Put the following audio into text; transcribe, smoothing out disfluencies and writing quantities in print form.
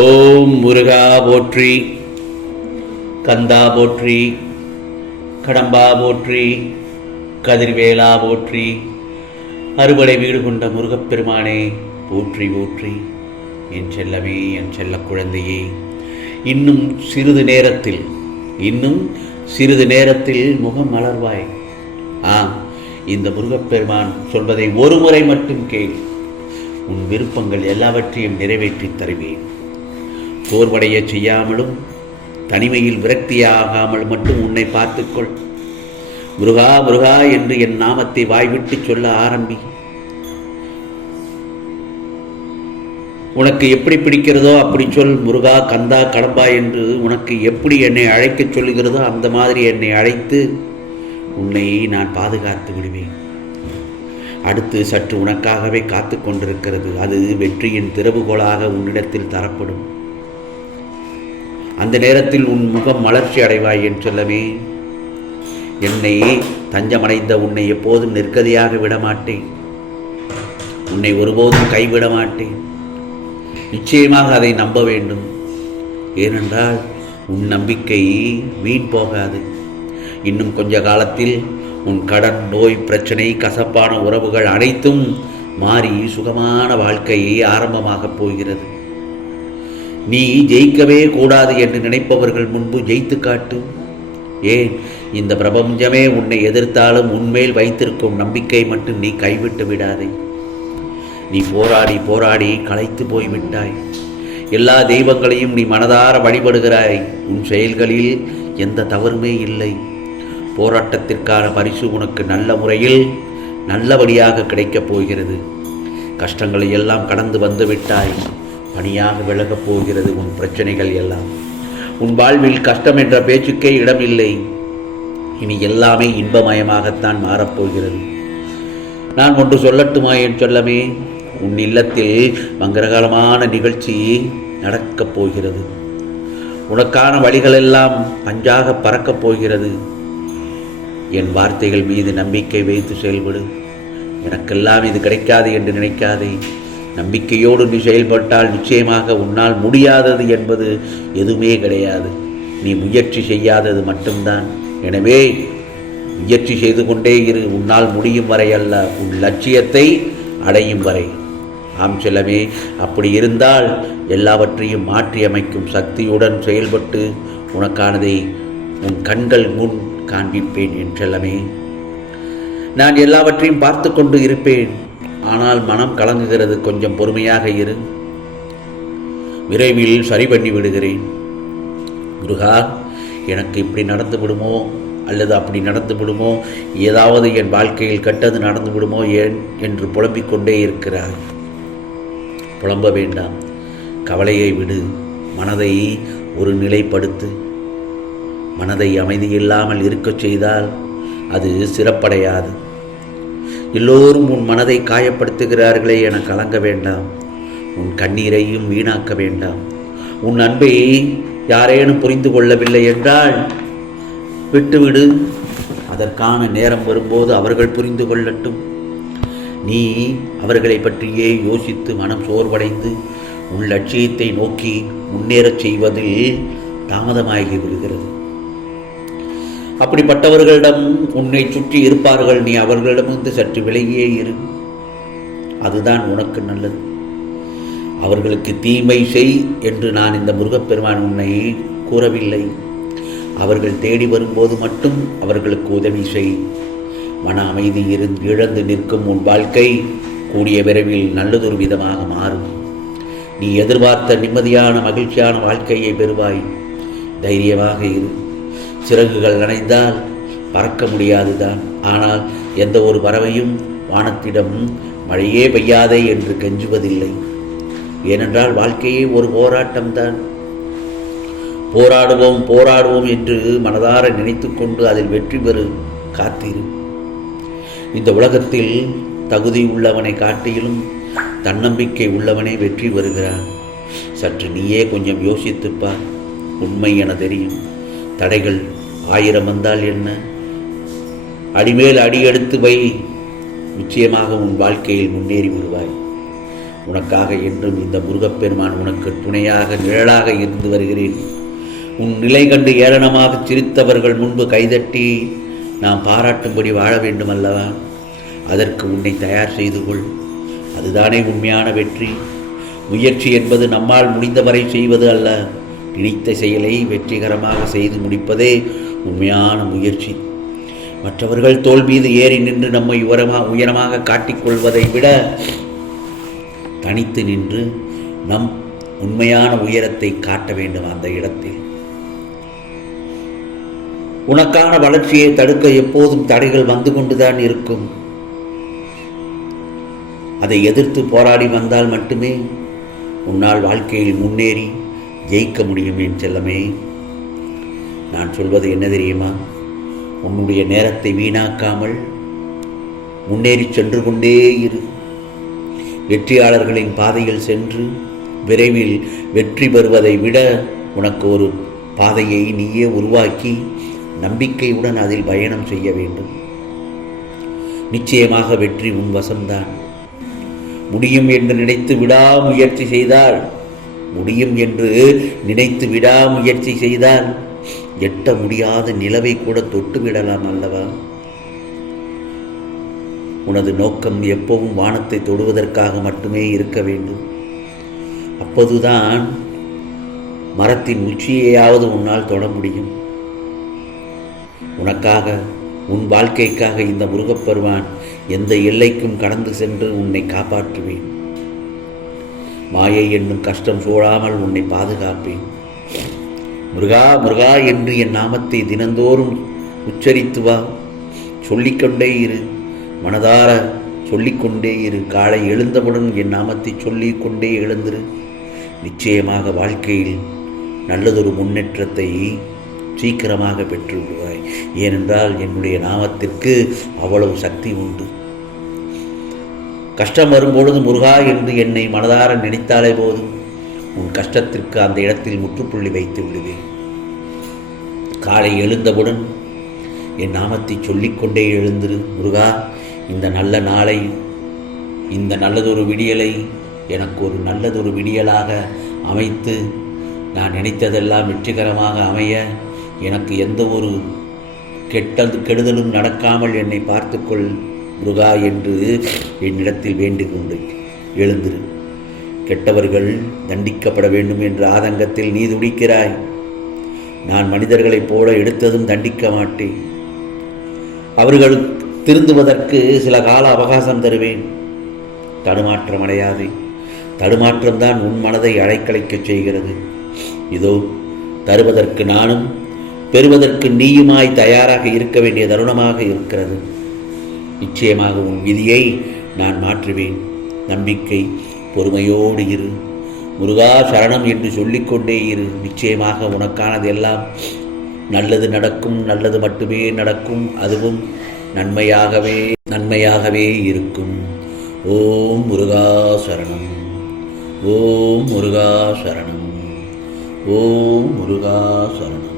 ஓம் முருகா போற்றி, கந்தா போற்றி, கடம்பா போற்றி, கதிர்வேலா போற்றி, அறுபடை வீடு கொண்ட முருகப்பெருமானே போற்றி போற்றி. என் செல்லமே, என் செல்ல குழந்தையே, இன்னும் சிறிது நேரத்தில் முகம் மலர்வாய். இந்த முருகப்பெருமான் சொல்வதை ஒரு முறை மட்டும் கேள். உன் விருப்பங்கள் எல்லாவற்றையும் நிறைவேற்றி தருவேன். சோர்வடைய செய்யாமலும் தனிமையில் விரக்தியாகாமல் மட்டும் உன்னை பார்த்துக்கொள். முருகா முருகா என்று என் நாமத்தை வாய்விட்டு சொல்ல ஆரம்பி. உனக்கு எப்படி பிடிக்கிறதோ அப்படி சொல். முருகா, கந்தா, கடம்பா என்று உனக்கு எப்படி என்னை அழைக்கச் சொல்லுகிறதோ அந்த மாதிரி என்னை அழைத்து உன்னை நான் பாதுகாத்து விடுவேன். அடுத்து சற்று உனக்காகவே காத்து கொண்டிருக்கிறது. அது வெற்றியின் திறவுகோலாக உன்னிடத்தில் தரப்படும். அந்த நேரத்தில் உன் முகம் மலர்ச்சி அடைவாய். என் செல்லமே, என்னை தஞ்சமடைந்த உன்னை எப்போதும் நிர்கதியாக விடமாட்டேன். உன்னை ஒருபோதும் கைவிட மாட்டேன். நிச்சயமாக அதை நம்ப வேண்டும். ஏனென்றால் உன் நம்பிக்கை வீண் போகாது. இன்னும் கொஞ்ச காலத்தில் உன் கடன், நோய், பிரச்சனை, கசப்பான உறவுகள் அனைத்தும் மாறி சுகமான வாழ்க்கையை ஆரம்பமாகப் போகிறது. நீ ஜெயிக்கவே கூடாது என்று நினைப்பவர்கள் முன்பு ஜெயித்து காட்டு. ஏன், இந்த பிரபஞ்சமே உன்னை எதிர்த்தாலும் உன்மேல் வைத்திருக்கும் நம்பிக்கை மட்டும் நீ கைவிட்டு விடாதே. நீ போராடி போராடி களைத்து போய்விட்டாய். எல்லா தெய்வங்களையும் நீ மனதார வழிபடுகிறாய். உன் செயல்களில் எந்த தவறுமே இல்லை. போராட்டத்திற்கான பரிசு உனக்கு நல்ல முறையில் நல்லபடியாக கிடைக்கப் போகிறது. கஷ்டங்களை எல்லாம் கடந்து வந்து விட்டாய். பணியாக விலகப் போகிறது உன் பிரச்சனைகள் எல்லாம். உன் வாழ்வில் கஷ்டம் என்ற பேச்சுக்கே இடமில்லை. இனி எல்லாமே இன்பமயமாகத்தான் மாறப்போகிறது. நான் ஒன்று சொல்லட்டுமா என் செல்லமே? உன் இல்லத்தில் மங்களகரமான நிகழ்ச்சி நடக்கப் போகிறது. உனக்கான வழிகளெல்லாம் பஞ்சாக பறக்கப் போகிறது. என் வார்த்தைகள் மீது நம்பிக்கை வைத்து செயல்படு. எனக்கெல்லாம் இது கிடைக்காது என்று நினைக்காதே. நம்பிக்கையோடு நீ செயல்பட்டால் நிச்சயமாக உன்னால் முடியாதது என்பது எதுவுமே கிடையாது. நீ முயற்சி செய்யாதது மட்டும்தான். எனவே முயற்சி செய்து கொண்டே இரு. உன்னால் முடியும் வரை அல்ல, உன் லட்சியத்தை அடையும் வரை. ஆம் செல்லமே, அப்படி இருந்தால் எல்லாவற்றையும் மாற்றி அமைக்கும் சக்தியுடன் செயல்பட்டு உனக்கானதை உன் கண்கள் முன் காண்பிப்பேன் என் செல்லமே. நான் எல்லாவற்றையும் பார்த்து கொண்டு இருப்பேன். ஆனால் மனம் கலங்குகிறது. கொஞ்சம் பொறுமையாக இரு. விரைவில் சரி பண்ணி விடுகிறேன். முருகா, எனக்கு இப்படி நடந்து விடுமோ அல்லது அப்படி நடந்து விடுமோ, ஏதாவது என் வாழ்க்கையில் கெட்டது நடந்து விடுமோ ஏன் என்று புலம்பிக் கொண்டே இருக்கிறாய். புலம்ப வேண்டாம். கவலையை விடு. மனதை ஒரு நிலைப்படுத்து. மனதை அமைதியில்லாமல் இருக்கச் செய்தால் அது சிறப்படையாது. எல்லோரும் உன் மனதை காயப்படுத்துகிறார்களே என கலங்க வேண்டாம். உன் கண்ணீரையும் வீணாக்க வேண்டாம். உன் அன்பை யாரேனும் புரிந்து கொள்ளவில்லை என்றால் விட்டுவிடு. அதற்கான நேரம் வரும்போது அவர்கள் புரிந்து கொள்ளட்டும். நீ அவர்களை பற்றியே யோசித்து மனம் சோர்வடைந்து உன் லட்சியத்தை நோக்கி முன்னேறச் செய்வதில் தாமதமாகி விடுகிறது. அப்படிப்பட்டவர்களிடம் உன்னை சுற்றி இருப்பார்கள். நீ அவர்களிடமிருந்து சற்று விலகியே இரு. அதுதான் உனக்கு நல்லது. அவர்களுக்கு தீமை செய் என்று நான் இந்த முருகப்பெருமான் உன்னை கூறவில்லை. அவர்கள் தேடி வரும்போது மட்டும் அவர்களுக்கு உதவி செய். மன அமைதி இழந்து நிற்கும் உன் வாழ்க்கை கூடிய விரைவில் நல்லதொரு விதமாக மாறும். நீ எதிர்பார்த்த நிம்மதியான மகிழ்ச்சியான வாழ்க்கையை பெறுவாய். தைரியமாக இரு. சிறகுகள் நனைந்தால் பறக்க முடியாதுதான். ஆனால் எந்த ஒரு பறவையும் வானத்திடம் மழையே பெய்யாதே என்று கெஞ்சுவதில்லை. ஏனென்றால் வாழ்க்கையே ஒரு போராட்டம்தான். போராடுவோம் போராடுவோம் என்று மனதார நினைத்து கொண்டு அதில் வெற்றி பெறு. காத்திரு. இந்த உலகத்தில் தகுதி உள்ளவனை காட்டிலும் தன்னம்பிக்கை உள்ளவனே வெற்றி பெறுகிறான். சற்று நீயே கொஞ்சம் யோசித்துப்பார். உண்மை என தெரியும். தடைகள் 1000 வந்தால் என்ன? அடிமேல் அடி எடுத்து வை. நிச்சயமாக உன் வாழ்க்கையில் முன்னேறி விடுவாய். உனக்காக என்றும் இந்த முருகப்பெருமான் உனக்கு துணையாக நிழலாக இருந்து வருகிறேன். உன் நிலை கண்டு ஏளனமாக சிரித்தவர்கள் முன்பு கைதட்டி நாம் பாராட்டும்படி வாழ வேண்டும் அல்லவா? அதற்கு உன்னை தயார் செய்து கொள். அதுதானே உண்மையான வெற்றி. முயற்சி என்பது நம்மால் முடிந்தவரை செய்வது அல்ல, நினைத்த செயலை வெற்றிகரமாக செய்து முடிப்பதே உண்மையான முயற்சி. மற்றவர்கள் தோல் மீது ஏறி நின்று நம்மை உயரமாக காட்டிக்கொள்வதை விட தனித்து நின்று நம் உண்மையான உயரத்தை காட்ட வேண்டும். அந்த இடத்தில் உனக்கான வளர்ச்சியை தடுக்க எப்போதும் தடைகள் வந்து கொண்டுதான் இருக்கும். அதை எதிர்த்து போராடி வந்தால் மட்டுமே உன்னால் வாழ்க்கையில் முன்னேறி ஜெயிக்க முடியும். என் செல்லமே, நான் சொல்வது என்ன தெரியுமா? உன்னுடைய நேரத்தை வீணாக்காமல் முன்னேறி சென்று கொண்டே இரு. வெற்றியாளர்களின் பாதையில் சென்று விரைவில் வெற்றி பெறுவதை விட உனக்கு ஒரு பாதையை நீயே உருவாக்கி நம்பிக்கையுடன் அதில் பயணம் செய்ய வேண்டும். நிச்சயமாக வெற்றி உன் வசம்தான். முடியும் என்று நினைத்து விடாமுயற்சி செய்தால் எட்ட முடியாத நிலவை கூட தொட்டு விடலாம் அல்லவா? உனது நோக்கம் எப்பவும் வானத்தை தொடுவதற்காக மட்டுமே இருக்க வேண்டும். அப்போதுதான் மரத்தின் உச்சியையாவது உன்னால் தொட முடியும். உனக்காக, உன் வாழ்க்கைக்காக இந்த முருகப்பெருமான் எந்த எல்லைக்கும் கடந்து சென்று உன்னை காப்பாற்றுவேன். மாயை என்னும் கஷ்டம் சூழாமல் உன்னை பாதுகாப்பேன். முருகா முருகா என்று என் நாமத்தை தினந்தோறும் உச்சரித்து வா. சொல்லிக்கொண்டே இரு, மனதார சொல்லிக்கொண்டே இரு. காலை எழுந்தவுடன் என் நாமத்தை சொல்லிக்கொண்டே எழுந்திரு. நிச்சயமாக வாழ்க்கையில் நல்லதொரு முன்னேற்றத்தை சீக்கிரமாக பெற்று விடுவாய். ஏனென்றால் என்னுடைய நாமத்திற்கு அவ்வளவு சக்தி உண்டு. கஷ்டம் வரும்பொழுது முருகா என்று என்னை மனதார நினைத்தாலே போதும், உன் கஷ்டத்திற்கு அந்த இடத்தில் முற்றுப்புள்ளி வைத்து விடுவேன். காலை எழுந்தவுடன் என் நாமத்தை சொல்லிக்கொண்டே எழுந்திரு. முருகா, இந்த நல்ல நாளை, இந்த நல்லதொரு விடியலை எனக்கு ஒரு நல்லதொரு விடியலாக அமைத்து நான் நினைத்ததெல்லாம் வெற்றிகரமாக அமைய எனக்கு எந்த ஒரு கெடுதலும் நடக்காமல் என்னை பார்த்துக்கொள் முருகா என்று என்னிடத்தில் வேண்டிக் கொண்டு எழுந்திரு. கெட்டவர்கள் தண்டிக்கப்பட வேண்டும் என்ற ஆதங்கத்தில் நீ துடிக்கிறாய். நான் மனிதர்களைப் போல எடுத்ததும் தண்டிக்க மாட்டேன். அவர்கள் திருந்துவதற்கு சில கால அவகாசம் தருவேன். தடுமாற்றம் அடையாதே. தடுமாற்றம்தான் உன் மனதை அலைக்கழிக்கச் செய்கிறது. இதோ தருவதற்கு நானும் பெறுவதற்கு நீயுமாய் தயாராக இருக்க வேண்டிய தருணமாக இருக்கிறது. நிச்சயமாக உன் விதியை நான் மாற்றுவேன். நம்பிக்கை, பொறுமையோடு இரு. முருகா சரணம் என்று சொல்லிக்கொண்டே இரு. நிச்சயமாக உனக்கானது எல்லாம் நல்லது நடக்கும். நல்லது மட்டுமே நடக்கும். அதுவும் நன்மையாகவே இருக்கும். ஓம் முருகா சரணம். ஓம் முருகா சரணம். ஓம் முருகா சரணம்.